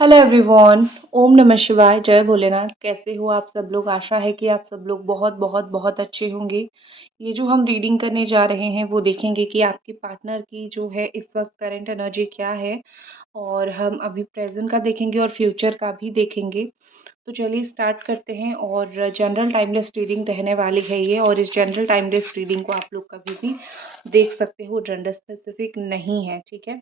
Hello everyone. ओम नमः शिवाय। जय भोलेनाथ। कैसे हो आप सब लोग? आशा है कि आप सब लोग बहुत बहुत बहुत अच्छे होंगे। ये जो हम रीडिंग करने जा रहे हैं वो देखेंगे कि आपके पार्टनर की जो है इस वक्त करंट एनर्जी क्या है, और हम अभी प्रेजेंट का देखेंगे और फ्यूचर का भी देखेंगे। तो चलिए स्टार्ट करते हैं। और जनरल टाइमलेस रीडिंग रहने वाली है ये, और इस जनरल टाइमलेस रीडिंग को आप लोग कभी भी देख सकते हो, जेंडर स्पेसिफिक नहीं है। ठीक है।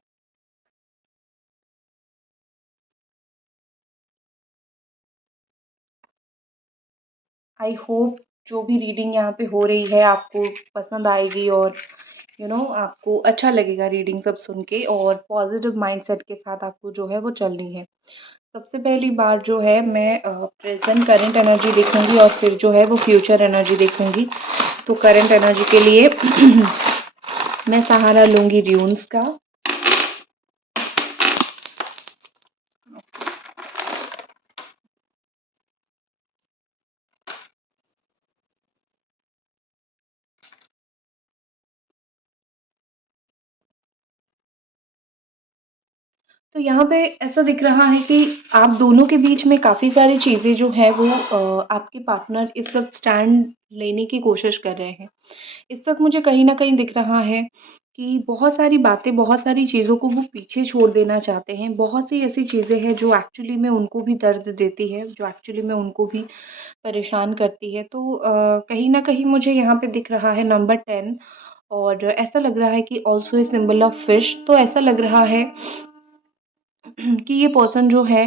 आई होप जो भी रीडिंग यहाँ पे हो रही है आपको पसंद आएगी, और आपको अच्छा लगेगा रीडिंग सब सुन के, और पॉजिटिव माइंडसेट के साथ आपको जो है वो चलनी है। सबसे पहली बार जो है मैं प्रेजेंट करंट एनर्जी देखूंगी, और फिर जो है वो फ्यूचर एनर्जी देखूंगी। तो करंट एनर्जी के लिए मैं सहारा लूंगी ड्यून्स का। तो यहाँ पे ऐसा दिख रहा है कि आप दोनों के बीच में काफ़ी सारी चीज़ें जो है वो आपके पार्टनर इस वक़्त स्टैंड लेने की कोशिश कर रहे हैं। इस वक़्त मुझे कहीं न कहीं दिख रहा है कि बहुत सारी बातें, बहुत सारी चीज़ों को वो पीछे छोड़ देना चाहते हैं। बहुत सी ऐसी चीज़ें हैं जो एक्चुअली में उनको भी दर्द देती है, जो एक्चुअली में उनको भी परेशान करती है। तो कहीं न कहीं मुझे यहाँ पे दिख रहा है नंबर 10, और ऐसा लग रहा है कि also a symbol of fish. तो ऐसा लग रहा है कि ये पर्सन जो है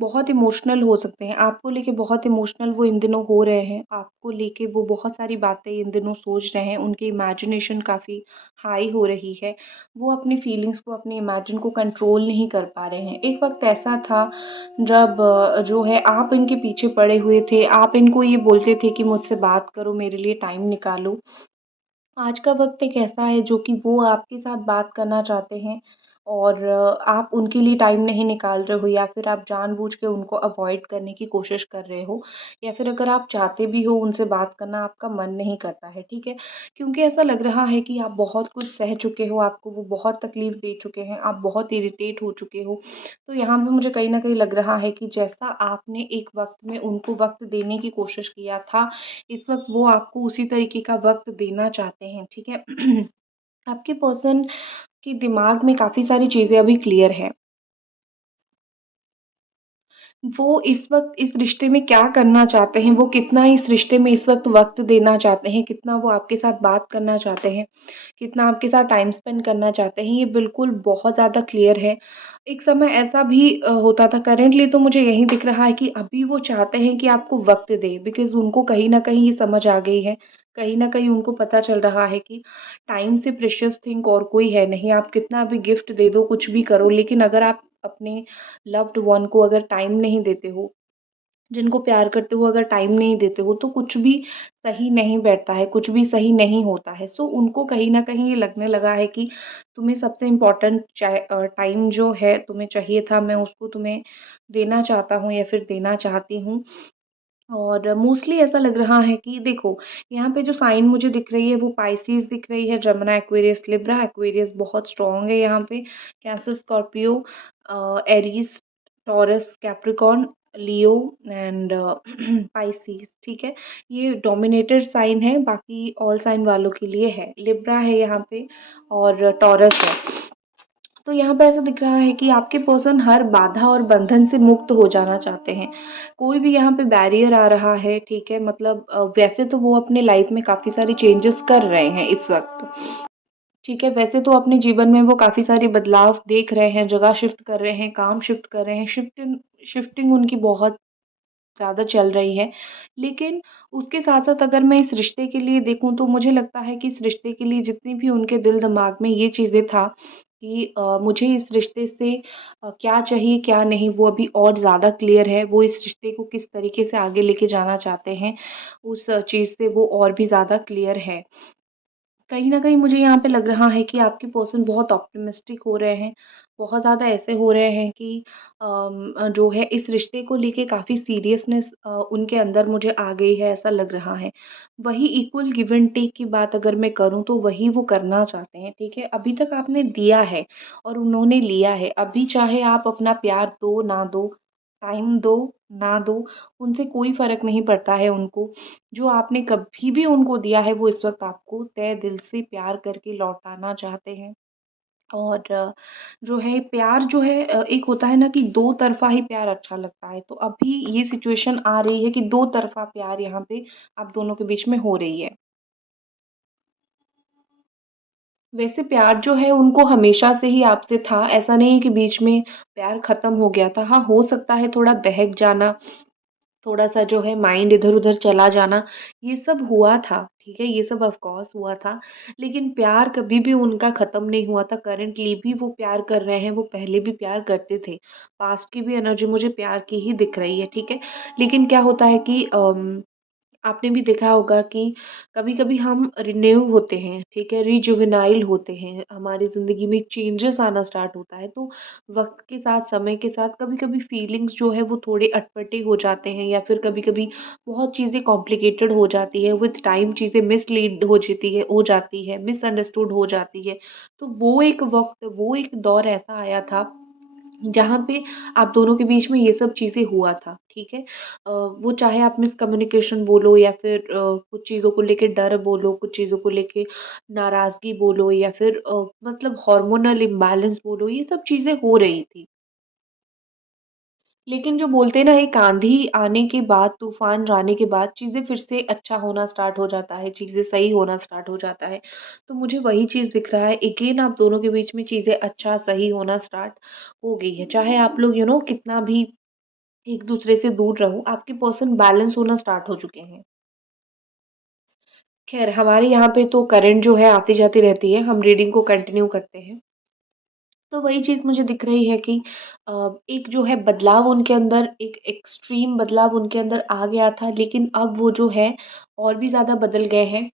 बहुत इमोशनल हो सकते हैं, आपको लेके बहुत इमोशनल वो इन दिनों हो रहे हैं। आपको लेके वो बहुत सारी बातें इन दिनों सोच रहे हैं, उनकी इमेजिनेशन काफ़ी हाई हो रही है। वो अपनी फीलिंग्स को, अपनी इमेजिन को कंट्रोल नहीं कर पा रहे हैं। एक वक़्त ऐसा था जब जो है आप इनके पीछे पड़े हुए थे, आप इनको ये बोलते थे कि मुझसे बात करो, मेरे लिए टाइम निकालो। आज का वक़्त एक ऐसा है जो कि वो आपके साथ बात करना चाहते हैं, और आप उनके लिए टाइम नहीं निकाल रहे हो, या फिर आप जानबूझ के उनको अवॉइड करने की कोशिश कर रहे हो, या फिर अगर आप चाहते भी हो उनसे बात करना, आपका मन नहीं करता है, ठीक है? क्योंकि ऐसा लग रहा है कि आप बहुत कुछ सह चुके हो, आपको वो बहुत तकलीफ़ दे चुके हैं, आप बहुत इरिटेट हो चुके हो। तो यहाँ पे मुझे कहीं न कहीं लग रहा है कि जैसा आपने एक वक़्त में उनको वक़्त देने की कोशिश किया था, इस वक़्त वो आपको उसी तरीके का वक़्त देना चाहते हैं, ठीक है? आपके पर्सन के दिमाग में काफ़ी सारी चीज़ें अभी क्लियर हैं। वो इस वक़्त इस रिश्ते में क्या करना चाहते हैं, वो कितना इस रिश्ते में इस वक़्त वक़्त देना चाहते हैं, कितना वो आपके साथ बात करना चाहते हैं, कितना आपके साथ टाइम स्पेंड करना चाहते हैं, ये बिल्कुल बहुत ज़्यादा क्लियर है। एक समय ऐसा भी होता था, करेंटली तो मुझे यही दिख रहा है कि अभी वो चाहते हैं कि आपको वक़्त दें, बिकॉज़ उनको कहीं न कहीं ये समझ आ गई है, कहीं न कहीं उनको पता चल रहा है कि टाइम से प्रेशियस थिंग और कोई है नहीं। आप कितना भी गिफ्ट दे दो, कुछ भी करो, लेकिन अगर आप अपने लव्ड वन को अगर टाइम नहीं देते हो, जिनको प्यार करते हो अगर टाइम नहीं देते हो, तो कुछ भी सही नहीं बैठता है, कुछ भी सही नहीं होता है। सो उनको कहीं न कहीं ये लगने लगा है कि तुम्हें सबसे इम्पोर्टेंट टाइम जो है तुम्हें चाहिए था, मैं उसको तुम्हें देना चाहता हूँ या फिर देना चाहती हूँ। और मोस्टली ऐसा लग रहा है कि देखो, यहाँ पे जो साइन मुझे दिख रही है वो पाइसेस दिख रही है, जमुना, एक्वेरियस, लिब्रा। एक्वेरियस बहुत स्ट्रॉन्ग है यहाँ पे। Cancer, Scorpio, Aries, taurus, Capricorn, Leo and Pisces, ठीक है? ये डोमिनेटेड साइन है, बाकी ऑल साइन वालों के लिए है। लिब्रा है यहाँ पे, और टॉरस है। तो यहाँ पे ऐसा दिख रहा है कि आपके पर्सन हर बाधा और बंधन से मुक्त हो जाना चाहते हैं। कोई भी यहाँ पे बैरियर आ रहा है, ठीक है? मतलब वैसे तो वो अपने लाइफ में काफ़ी सारी चेंजेस कर रहे हैं इस वक़्त, ठीक है? वैसे तो अपने जीवन में वो काफ़ी सारे बदलाव देख रहे हैं, जगह शिफ्ट कर रहे हैं, काम शिफ्ट कर रहे हैं, शिफ्टिंग उनकी बहुत ज़्यादा चल रही है। लेकिन उसके साथ-साथ अगर मैं इस रिश्ते के लिए देखूँ, तो मुझे लगता है कि इस रिश्ते के लिए जितनी भी उनके दिल-दिमाग में ये चीज़ें था कि मुझे इस रिश्ते से क्या चाहिए, क्या नहीं, वो अभी और ज़्यादा क्लियर है। वो इस रिश्ते को किस तरीके से आगे लेके जाना चाहते हैं, उस चीज़ से वो और भी ज़्यादा क्लियर है। कहीं न कहीं मुझे यहाँ पे लग रहा है कि आपके पर्सन बहुत ऑप्टिमिस्टिक हो रहे हैं, बहुत ज़्यादा ऐसे हो रहे हैं कि जो है इस रिश्ते को लेके काफ़ी सीरियसनेस उनके अंदर मुझे आ गई है, ऐसा लग रहा है। वही इक्वल गिव एंड टेक की बात अगर मैं करूँ तो वही वो करना चाहते हैं, ठीक है? अभी तक आपने दिया है और उन्होंने लिया है, अभी चाहे आप अपना प्यार दो, ना दो, टाइम दो, ना दो, उनसे कोई फ़र्क नहीं पड़ता है उनको। जो आपने कभी भी उनको दिया है, वो इस वक़्त आपको तहे दिल से प्यार करके लौटाना चाहते हैं। और जो है प्यार जो है एक होता है ना कि दो तरफ़ा ही प्यार अच्छा लगता है, तो अभी ये सिचुएशन आ रही है कि दो तरफ़ा प्यार यहाँ पे आप दोनों के बीच में हो रही है। वैसे प्यार जो है उनको हमेशा से ही आपसे था, ऐसा नहीं है कि बीच में प्यार ख़त्म हो गया था। हाँ, हो सकता है थोड़ा बहक जाना, थोड़ा-सा जो है माइंड इधर-उधर चला जाना, ये सब हुआ था, ठीक है? ये सब ऑफ़ कोर्स हुआ था, लेकिन प्यार कभी भी उनका ख़त्म नहीं हुआ था, करंटली भी वो प्यार कर रहे हैं, वो पहले भी प्यार करते थे। पास्ट की भी एनर्जी मुझे प्यार की ही दिख रही है, ठीक है? लेकिन क्या होता है कि आपने भी देखा होगा कि कभी-कभी हम रिन्यू होते हैं, ठीक है? रिजुवेनाइल होते हैं, हमारी ज़िंदगी में चेंजेस आना स्टार्ट होता है, तो वक़्त के साथ, समय के साथ कभी-कभी फीलिंग्स जो है वो थोड़े अटपटे हो जाते हैं या फिर कभी-कभी बहुत चीज़ें कॉम्प्लिकेटेड हो जाती है, विद टाइम चीज़ें मिसलीड हो जाती है, मिसअंडरस्टूड हो जाती है। तो वो एक वक़्त, वो एक दौर ऐसा आया था जहाँ पे आप दोनों के बीच में ये सब चीज़ें हुआ था, ठीक है? वो चाहे आप मिसकम्युनिकेशन बोलो या फिर कुछ चीज़ों को लेके डर बोलो, कुछ चीज़ों को लेके नाराज़गी बोलो या फिर मतलब हार्मोनल इम्बैलेंस बोलो, ये सब चीज़ें हो रही थी। लेकिन जो बोलते हैं ना एक आँधी आने के बाद, तूफ़ान जाने के बाद चीज़ें फिर से अच्छा होना स्टार्ट हो जाता है, चीज़ें सही होना स्टार्ट हो जाता है। तो मुझे वही चीज़ दिख रहा है, अगेन आप दोनों के बीच में चीज़ें अच्छा सही होना स्टार्ट हो गई है। चाहे आप लोग कितना भी एक-दूसरे से दूर रहो, आपके पर्सन बैलेंस होना स्टार्ट हो चुके हैं। ख़ैर हमारे यहाँ पे तो करंट जो है आती-जाती रहती है, हम रीडिंग को कंटिन्यू करते हैं। तो वही चीज़ मुझे दिख रही है कि एक जो है बदलाव उनके अंदर, एक एक्सट्रीम बदलाव उनके अंदर आ गया था, लेकिन अब वो जो है और भी ज़्यादा बदल गए हैं।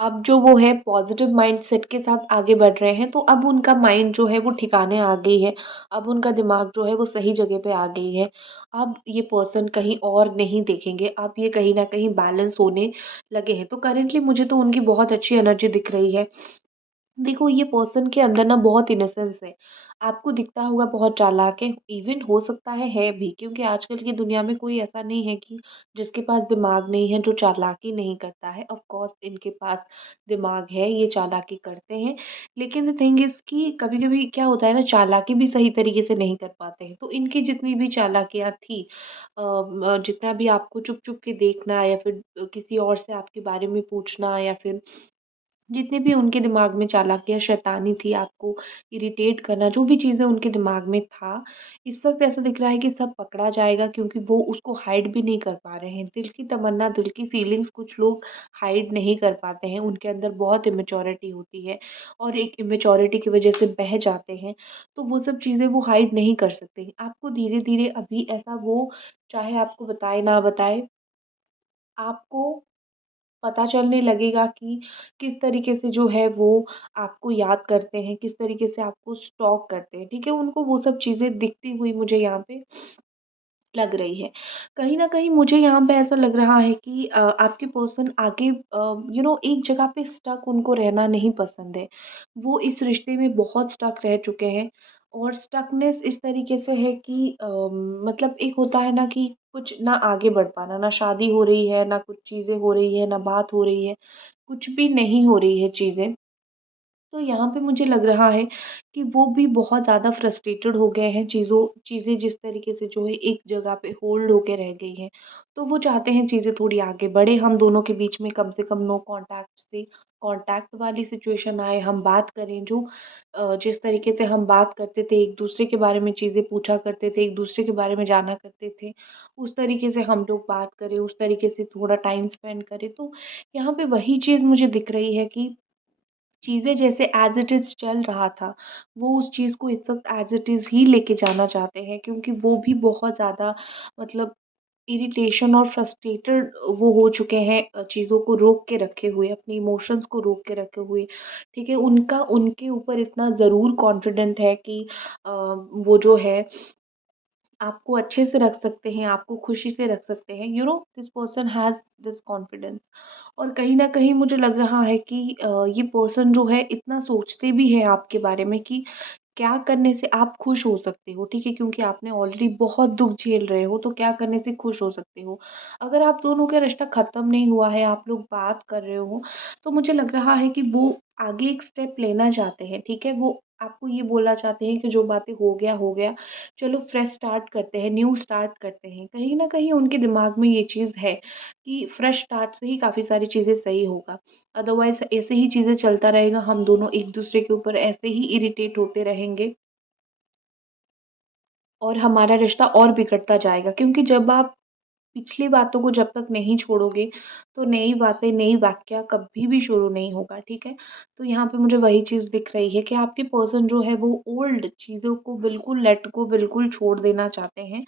अब जो वो है पॉज़िटिव माइंडसेट के साथ आगे बढ़ रहे हैं, तो अब उनका माइंड जो है वो ठिकाने आ गई है। अब उनका दिमाग जो है वो सही जगह पे आ गई है। अब ये पर्सन कहीं और नहीं देखेंगे, अब ये कहीं न कहीं बैलेंस होने लगे हैं। तो करंटली मुझे तो उनकी बहुत अच्छी एनर्जी दिख रही है। देखो ये पर्सन के अंदर ना बहुत इनोसेंस है। आपको दिखता होगा बहुत चालाक है, इवन हो सकता है भी क्योंकि आजकल की दुनिया में कोई ऐसा नहीं है कि जिसके पास दिमाग नहीं है, जो चालाकी नहीं करता है। ऑफ़ कोर्स इनके पास दिमाग है, ये चालाकी करते हैं। लेकिन द थिंग इज़ कि कभी-कभी क्या होता है ना चालाकी भी सही तरीके से नहीं कर पाते हैं। तो इनकी जितनी भी चालाकियाँ थी जितना भी आपको चुप-चुप के देखना या फिर किसी और से आपके बारे में पूछना या फिर जितने भी उनके दिमाग में चालाकियाँ, शैतानी थी, आपको इरिटेट करना, जो भी चीज़ें उनके दिमाग में था, इस वक़्त ऐसा दिख रहा है कि सब पकड़ा जाएगा क्योंकि वो उसको हाइड भी नहीं कर पा रहे हैं। दिल की तमन्ना, दिल की फीलिंग्स कुछ लोग हाइड नहीं कर पाते हैं, उनके अंदर बहुत इमैच्योरिटी होती है और एक इमैच्योरिटी की वज़ह से बह जाते हैं, तो वो सब चीज़ें वो हाइड नहीं कर सकते। आपको धीरे-धीरे अभी ऐसा वो चाहे आपको बताए ना बताए, आपको पता चलने लगेगा कि किस तरीके से जो है वो आपको याद करते हैं, किस तरीके से आपको स्टॉक करते हैं, ठीक है? उनको वो सब चीज़ें दिखती हुई मुझे यहाँ पे लग रही है। कहीं न कहीं मुझे यहाँ पे ऐसा लग रहा है कि आपके पर्सन आगे एक जगह पे स्टक उनको रहना नहीं पसंद है। वो इस रिश्ते में बहुत स्टक रह चुके हैं और स्टकनेस इस तरीके से है कि मतलब एक होता है ना कि कुछ ना आगे बढ़ पाना, ना शादी हो रही है, ना कुछ चीज़ें हो रही है, ना बात हो रही है, कुछ भी नहीं हो रही है चीज़ें। तो यहाँ पे मुझे लग रहा है कि वो भी बहुत ज़्यादा फ्रस्ट्रेटेड हो गए हैं चीज़ें जिस तरीके से जो है एक जगह पे होल्ड होके रह गई हैं। तो वो चाहते हैं चीज़ें थोड़ी आगे बढ़े, हम दोनों के बीच में कम से कम नो कॉन्टैक्ट से कॉन्टैक्ट वाली सिचुएशन आए, हम बात करें जो जिस तरीके से हम बात करते थे, एक-दूसरे के बारे में चीज़ें पूछा करते थे, एक-दूसरे के बारे में जाना करते थे, उस तरीके से हम लोग बात करें, उस तरीके से थोड़ा टाइम स्पेंड करें। तो यहाँ पे वही चीज़ मुझे दिख रही है कि चीज़ें जैसे एज़ इट इज़ चल रहा था, वो उस चीज़ को इस वक़्त एज़ इट इज़ ही लेके जाना चाहते हैं क्योंकि वो भी बहुत ज़्यादा मतलब इरिटेशन और फ्रस्ट्रेटेड वो हो चुके हैं, चीज़ों को रोक के रखे हुए, अपने इमोशंस को रोक के रखे हुए, ठीक है? उनका उनके ऊपर इतना ज़रूर कॉन्फिडेंट है कि वो जो है आपको अच्छे से रख सकते हैं, आपको खुशी से रख सकते हैं। This person has this confidence. और कहीं न कहीं मुझे लग रहा है कि ये पर्सन जो है इतना सोचते भी हैं आपके बारे में कि क्या करने से आप खुश हो सकते हो, ठीक है? क्योंकि आपने ऑलरेडी बहुत दुःख झेल रहे हो, तो क्या करने से खुश हो सकते हो? अगर आप दोनों का रिश्ता ख़त्म नहीं हुआ है, आप लोग बात कर रहे हो, तो मुझे लग रहा है कि वो आगे एक स्टेप लेना चाहते हैं, ठीक है? वो आपको ये बोलना चाहते हैं कि जो बातें हो गया, चलो फ्रेश स्टार्ट करते हैं, न्यू स्टार्ट करते हैं। कहीं न कहीं उनके दिमाग में ये चीज़ है कि फ्रेश स्टार्ट से ही काफ़ी सारी चीज़ें सही होगा। अदरवाइज़ ऐसे ही चीज़ें चलता रहेगा, हम दोनों एक-दूसरे के ऊपर ऐसे ही इरिटेट होते रहेंगे और हमारा रिश्ता और बिगड़ता जाएगा, क्योंकि जब आप पिछली बातों को जब तक नहीं छोड़ोगे, तो नई बातें, नई वाक़या कभी भी शुरू नहीं होगा, ठीक है? तो यहाँ पे मुझे वही चीज़ दिख रही है कि आपके पर्सन जो है वो ओल्ड चीज़ों को बिल्कुल लेट गो, बिल्कुल छोड़ देना चाहते हैं।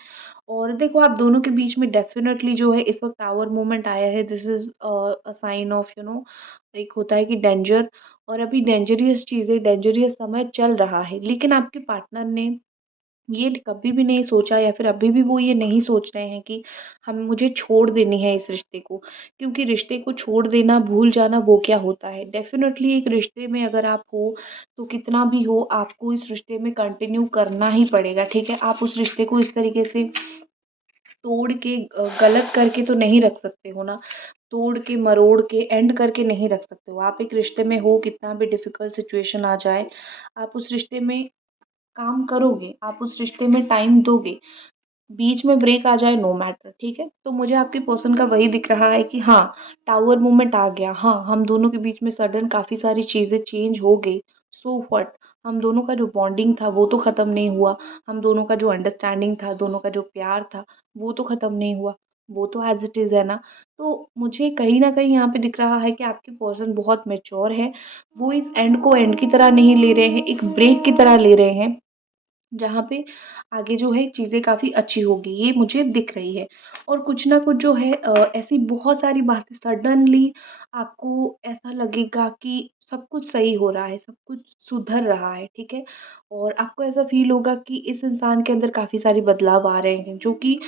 और देखो, आप दोनों के बीच में डेफ़िनेटली जो है इस वक़्त टावर मूवमेंट आया है, this is a sign of एक होता है कि डेंजर, और अभी डेंजरियस चीज़ें, डेंजरियस समय चल रहा है। लेकिन आपके पार्टनर ने ये कभी भी नहीं सोचा, या फिर अभी भी वो ये नहीं सोच रहे हैं कि हम मुझे छोड़ देनी है इस रिश्ते को, क्योंकि रिश्ते को छोड़ देना, भूल जाना वो क्या होता है। डेफ़िनेटली एक रिश्ते में अगर आप हो, तो कितना भी हो आपको इस रिश्ते में कंटिन्यू करना ही पड़ेगा, ठीक है? आप उस रिश्ते को इस तरीके से तोड़ के गलत करके तो नहीं रख सकते हो ना, तोड़ के, मरोड़ के, एंड करके नहीं रख सकते हो। आप एक रिश्ते में हो, कितना भी डिफ़िकल्ट सिचुएशन आ जाए, आप उस रिश्ते में काम करोगे, आप उस रिश्ते में टाइम दोगे। बीच में ब्रेक आ जाए, नो मैटर, ठीक है? तो मुझे आपके पर्सन का वही दिख रहा है कि हाँ, टावर मूवमेंट आ गया। हाँ, हम दोनों के बीच में सडन काफ़ी सारी चीज़ें चेंज हो गई। So what? हम दोनों का जो बॉन्डिंग था वो तो ख़त्म नहीं हुआ। हम दोनों का जो अंडरस्टैंडिंग था, दोनों का जो प्यार था, वो तो ख़त्म नहीं हुआ। वो तो एज़ इट इज़ है ना। तो मुझे कहीं न कहीं यहाँ पे दिख रहा है कि आपके पर्सन बहुत मैच्योर है। वो इस एंड को एंड की तरह नहीं ले रहे हैं, एक ब्रेक की तरह ले रहे हैं। जहाँ पे आगे जो है चीज़ें काफ़ी अच्छी होगी, ये मुझे दिख रही है। और कुछ ना कुछ जो है ऐसी बहुत सारी बातें सडनली आपको ऐसा लगेगा कि सब कुछ सही हो रहा है, सब कुछ सुधर रहा है, ठीक है? और आपको ऐसा फ़ील होगा कि इस इंसान के अंदर काफ़ी सारे बदलाव आ रहे हैं, जो कि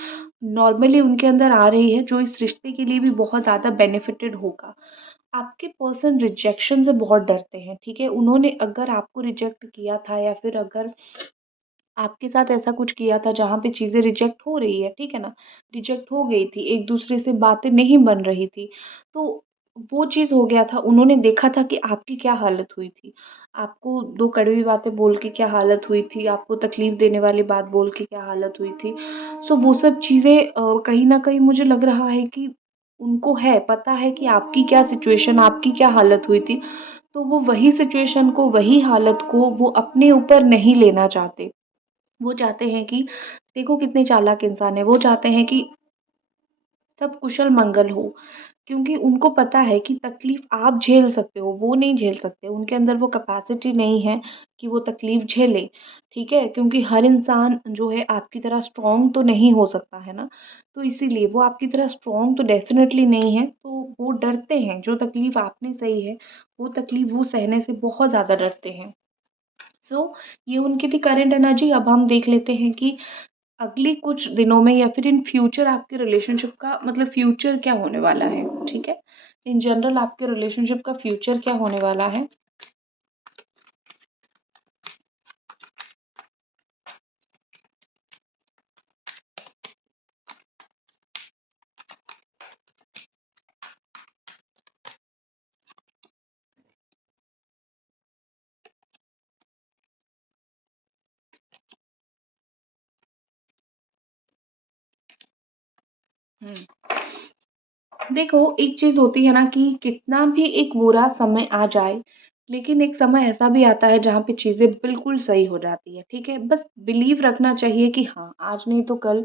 नॉर्मली उनके अंदर आ रही है, जो इस रिश्ते के लिए भी बहुत ज़्यादा बेनिफिटेड होगा। आपके पर्सन रिजेक्शन से बहुत डरते हैं, ठीक है? उन्होंने अगर आपको रिजेक्ट किया था, या फिर अगर आपके साथ ऐसा कुछ किया था जहाँ पे चीज़ें रिजेक्ट हो रही है, ठीक है ना? रिजेक्ट हो गई थी, एक-दूसरे से बातें नहीं बन रही थी, तो वो चीज़ हो गया था। उन्होंने देखा था कि आपकी क्या हालत हुई थी। आपको 2 कड़वी बातें बोल के क्या हालत हुई थी, आपको तकलीफ़ देने वाली बात बोल के क्या हालत हुई थी। सो वो सब चीज़ें कहीं न कहीं मुझे लग रहा है कि उनको है, पता है कि आपकी क्या सिचुएशन, आपकी क्या हालत हुई थी, तो वो वही सिचुएशन को, वही हालत को वो अपने ऊपर नहीं लेना चाहते। वो चाहते हैं कि देखो कितने चालाक इंसान हैं, वो चाहते हैं कि सब कुशल-मंगल हो, क्योंकि उनको पता है कि तकलीफ़ आप झेल सकते हो, वो नहीं झेल सकते। उनके अंदर वो कैपेसिटी नहीं है कि वो तकलीफ़ झेलें, ठीक है? क्योंकि हर इंसान जो है आपकी तरह स्ट्रॉन्ग तो नहीं हो सकता, है ना? तो इसीलिए वो आपकी तरह स्ट्रॉन्ग तो डेफ़िनेटली नहीं है, तो वो डरते हैं। जो तकलीफ़ आपने सही है, वो तकलीफ़ वो सहने से बहुत ज़्यादा डरते हैं। सो ये उनकी थी करंट एनर्जी। अब हम देख लेते हैं कि अगली कुछ दिनों में या फिर इन फ्यूचर आपके रिलेशनशिप का मतलब फ्यूचर क्या होने वाला है, ठीक है? इन जनरल आपके रिलेशनशिप का फ्यूचर क्या होने वाला है? हुँ। देखो, एक चीज़ होती है ना कि कितना भी एक बुरा समय आ जाए, लेकिन एक समय ऐसा भी आता है जहाँ पे चीज़ें बिल्कुल सही हो जाती है, ठीक है? बस बिलीव रखना चाहिए कि हाँ, आज नहीं तो कल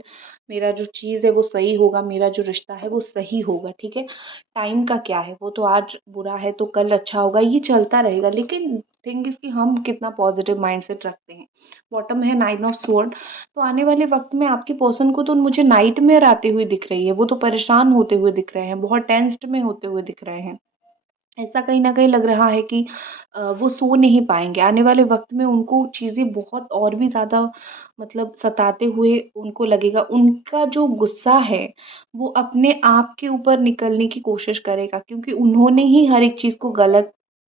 मेरा जो चीज़ है वो सही होगा, मेरा जो रिश्ता है वो सही होगा, ठीक है? टाइम का क्या है, वो तो आज बुरा है तो कल अच्छा होगा, ये चलता रहेगा। लेकिन थिंग इज़ कि हम कितना पॉज़िटिव माइंडसेट रखते हैं। बॉटम है 9 ऑफ स्वॉर्ड, तो आने वाले वक़्त में आपके पर्सन को तो मुझे नाइटमेयर आती हुई दिख रही है, वो तो परेशान होते हुए दिख रहे हैं, बहुत टेंस्ड में होते हुए दिख रहे हैं। ऐसा कहीं न कहीं लग रहा है कि वो सो नहीं पाएँगे। आने वाले वक़्त में उनको चीज़ें बहुत और भी ज़्यादा मतलब सताते हुए उनको लगेगा। उनका जो गुस्सा है, वो अपने आप के ऊपर निकलने की कोशिश करेगा, क्योंकि उन्होंने ही हर एक चीज़ को गलत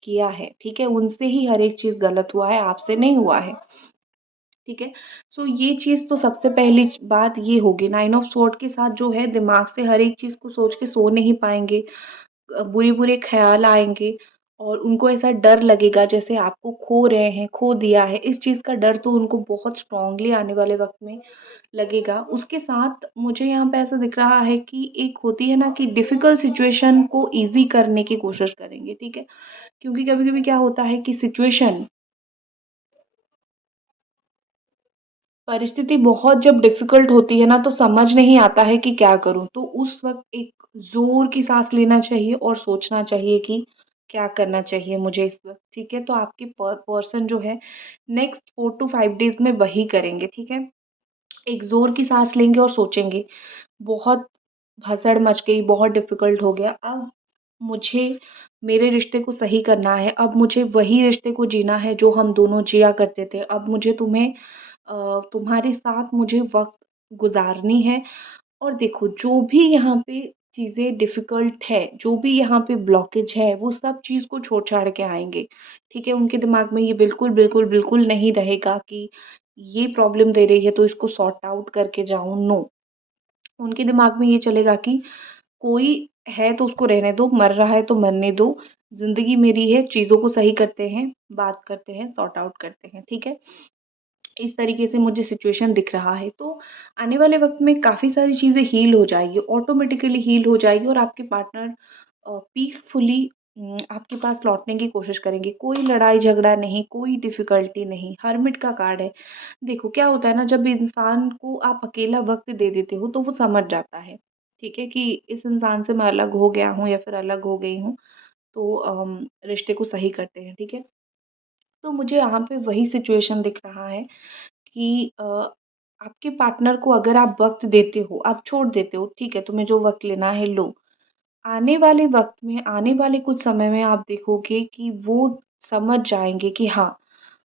किया है, ठीक है? उनसे ही हर एक चीज़ गलत हुआ है, आपसे नहीं हुआ है, ठीक है? सो ये चीज़ तो सबसे पहली बात ये होगी। 9 ऑफ स्वॉर्ड के साथ जो है, दिमाग से हर एक चीज़ को सोच के सो नहीं पाएँगे। बुरे-बुरे ख़्याल आएँगे और उनको ऐसा डर लगेगा जैसे आपको खो रहे हैं, खो दिया है। इस चीज़ का डर तो उनको बहुत स्ट्रॉन्गली आने वाले वक़्त में लगेगा। उसके साथ मुझे यहाँ पे ऐसा दिख रहा है कि एक होती है ना कि डिफ़िकल्ट सिचुएशन को ईज़ी करने की कोशिश करेंगे, ठीक है? क्योंकि कभी-कभी क्या होता है कि परिस्थिति बहुत जब डिफ़िकल्ट होती है ना, तो समझ नहीं आता है कि क्या करूँ? तो उस वक़्त एक ज़ोर की साँस लेना चाहिए और सोचना चाहिए कि क्या करना चाहिए मुझे इस वक़्त, ठीक है? तो आपके पर्सन जो है नेक्स्ट 4 टू 5 डेज़ में वही करेंगे, ठीक है? एक ज़ोर की साँस लेंगे और सोचेंगे, बहुत भसड़ मच गई, बहुत डिफ़िकल्ट हो गया, अब मुझे मेरे रिश्ते को सही करना है, अब मुझे वही रिश्ते को जीना है जो हम दोनों जिया करते थे। अब मुझे तुम्हारे साथ मुझे वक़्त गुज़ारनी है। और देखो, जो भी यहाँ पे चीज़ें डिफ़िकल्ट है, जो भी यहाँ पे ब्लॉकेज है, वो सब चीज़ को छोड़-छाड़ के आएँगे, ठीक है? उनके दिमाग में ये बिल्कुल, बिल्कुल, बिल्कुल नहीं रहेगा कि ये प्रॉब्लम दे रही है तो इसको सॉर्ट आउट करके जाऊँ, नो। उनके दिमाग में ये चलेगा कि कोई है तो उसको रहने दो, मर रहा है तो मरने दो, ज़िंदगी मेरी है, चीज़ों को सही करते हैं, बात करते हैं, सॉर्ट आउट करते हैं, ठीक है? इस तरीके से मुझे सिचुएशन दिख रहा है। तो आने वाले वक़्त में काफ़ी सारी चीज़ें हील हो जाएगी, ऑटोमेटिकली हील हो जाएगी और आपके पार्टनर पीसफुली आपके पास लौटने की कोशिश करेंगे। कोई लड़ाई-झगड़ा नहीं, कोई डिफ़िकल्टी नहीं, हर्मिट का कार्ड है। देखो क्या होता है ना, जब इंसान को आप अकेला वक़्त दे देते हो तो वो समझ जाता है, ठीक है? कि इस इंसान से मैं अलग हो गया हूँ या फिर अलग हो गई हूँ, तो रिश्ते को सही करते हैं, ठीक है? तो मुझे यहाँ पे वही सिचुएशन दिख रहा है कि आपके पार्टनर को अगर आप वक़्त देते हो, आप छोड़ देते हो, ठीक है, तुम्हें जो वक़्त लेना है लो। आने वाले वक़्त में, आने वाले कुछ समय में आप देखोगे कि वो समझ जाएँगे कि हाँ,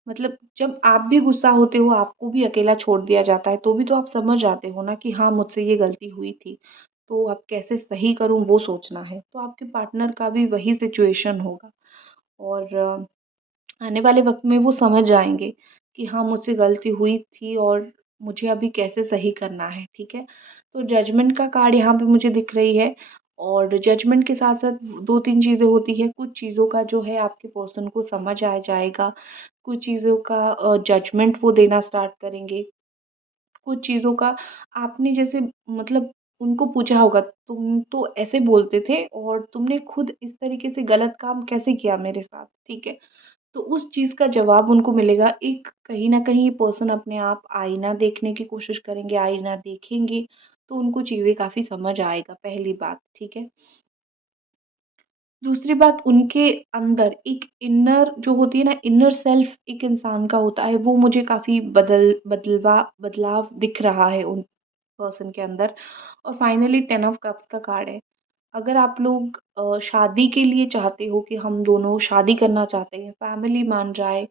मतलब जब आप भी गुस्सा होते हो, आपको भी अकेला छोड़ दिया जाता है, तो भी तो आप समझ जाते हो ना कि हाँ, मुझसे ये गलती हुई थी, तो अब कैसे सही करूँ वो सोचना है। तो आपके पार्टनर का भी वही सिचुएशन होगा और आने वाले वक़्त में वो समझ जाएँगे कि हाँ, मुझसे गलती हुई थी और मुझे अभी कैसे सही करना है, ठीक है? तो जजमेंट का कार्ड यहाँ पे मुझे दिख रही है और जजमेंट के साथ-साथ 2-3 चीज़ें होती हैं, कुछ चीज़ों का जो है आपके पर्सन को समझ आ जाएगा, कुछ चीज़ों का जजमेंट वो देना स्टार्ट करेंगे, कुछ चीज़ों का आपने जैसे मतलब उनको पूछा होगा, तुम तो ऐसे बोलते थे और तुमने खुद इस तरीके से गलत काम कैसे किया मेरे साथ, ठीक है? तो उस चीज़ का जवाब उनको मिलेगा। एक कहीं न कहीं ये पर्सन अपने आप आईना देखने की कोशिश करेंगे, आईना देखेंगे, तो उनको चीज़ें काफ़ी समझ आएगा, पहली बात, ठीक है? दूसरी बात, उनके अंदर एक इनर जो होती है ना, इनर सेल्फ एक इंसान का होता है, वो मुझे काफ़ी बदलाव दिख रहा है उन पर्सन के अंदर। और फाइनली 10 ऑफ कप्स का कार्ड है। अगर आप लोग शादी के लिए चाहते हो कि हम दोनों शादी करना चाहते हैं, फैमिली मान जाए,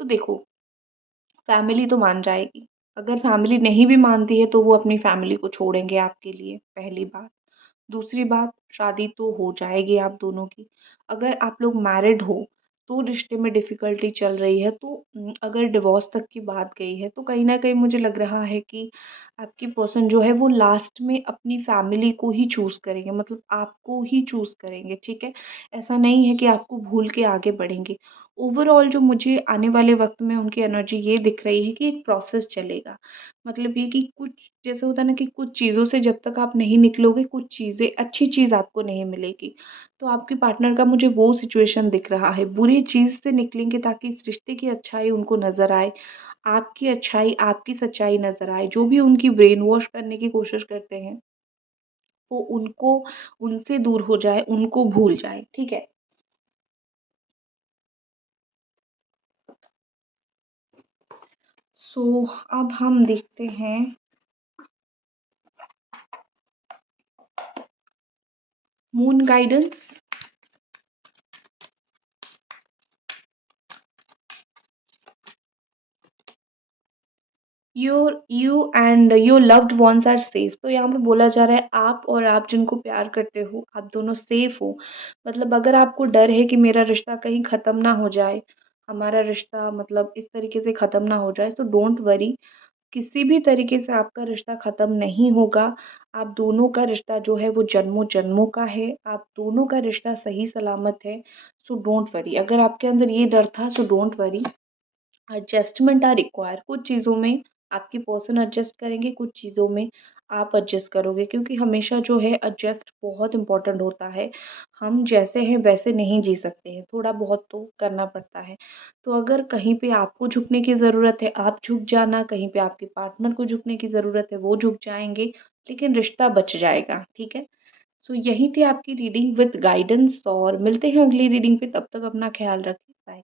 तो देखो, फैमिली तो मान जाएगी। अगर फैमिली नहीं भी मानती है तो वो अपनी फैमिली को छोड़ेंगे आपके लिए, पहली बात। दूसरी बात, शादी तो हो जाएगी आप दोनों की। अगर आप लोग मैरिड हो, तो रिश्ते में डिफ़िकल्टी चल रही है, तो अगर डिवोर्स तक की बात गई है, तो कहीं न कहीं मुझे लग रहा है कि आपकी पर्सन जो है वो लास्ट में अपनी फैमिली को ही चूज़ करेंगे, मतलब आपको ही चूज़ करेंगे, ठीक है? ऐसा नहीं है कि आपको भूल के आगे बढ़ेंगे। ओवरऑल जो मुझे आने वाले वक़्त में उनकी एनर्जी ये दिख रही है कि एक प्रोसेस चलेगा। मतलब ये कि कुछ जैसे होता है ना कि कुछ चीज़ों से जब तक आप नहीं निकलोगे, कुछ चीज़ें अच्छी चीज़ आपको नहीं मिलेगी। तो आपके पार्टनर का मुझे वो सिचुएशन दिख रहा है। बुरी चीज़ से निकलेंगे ताकि इस रिश्ते की अच्छाई उनको नज़र आए, आपकी अच्छाई, आपकी सच्चाई नज़र आए। जो भी उनकी ब्रेन वॉश करने की कोशिश करते हैं, वो उनको उनसे दूर हो जाए, उनको भूल जाए, ठीक है? सो अब हम देखते हैं moon guidance. You and your loved ones are safe. तो यहाँ पे बोला जा रहा है आप और आप जिनको प्यार करते हो आप दोनों सेफ हो। मतलब अगर आपको डर है कि मेरा रिश्ता कहीं ख़त्म ना हो जाए, हमारा रिश्ता मतलब इस तरीके से ख़त्म ना हो जाए, तो डोंट वरी, किसी भी तरीके से आपका रिश्ता ख़त्म नहीं होगा। आप दोनों का रिश्ता जो है वो जन्मों-जन्मों का है, आप दोनों का रिश्ता सही सलामत है। सो डोंट वरी, अगर आपके अंदर ये डर था so don't worry. Adjustment are require, कुछ चीज़ों में आपके पर्सन एडजस्ट करेंगे, कुछ चीज़ों में आप एडजस्ट करोगे, क्योंकि हमेशा जो है एडजस्ट बहुत इम्पोर्टेंट होता है। हम जैसे हैं वैसे नहीं जी सकते हैं, थोड़ा बहुत तो करना पड़ता है। तो अगर कहीं पे आपको झुकने की ज़रूरत है आप झुक जाना, कहीं पे आपके पार्टनर को झुकने की ज़रूरत है वो झुक जाएंगे, लेकिन रिश्ता बच जाएगा, ठीक है। सो यही थी आपकी रीडिंग विद गाइडेंस, और मिलते हैं अगली रीडिंग पे, तब तक अपना ख्याल रखें, बाय।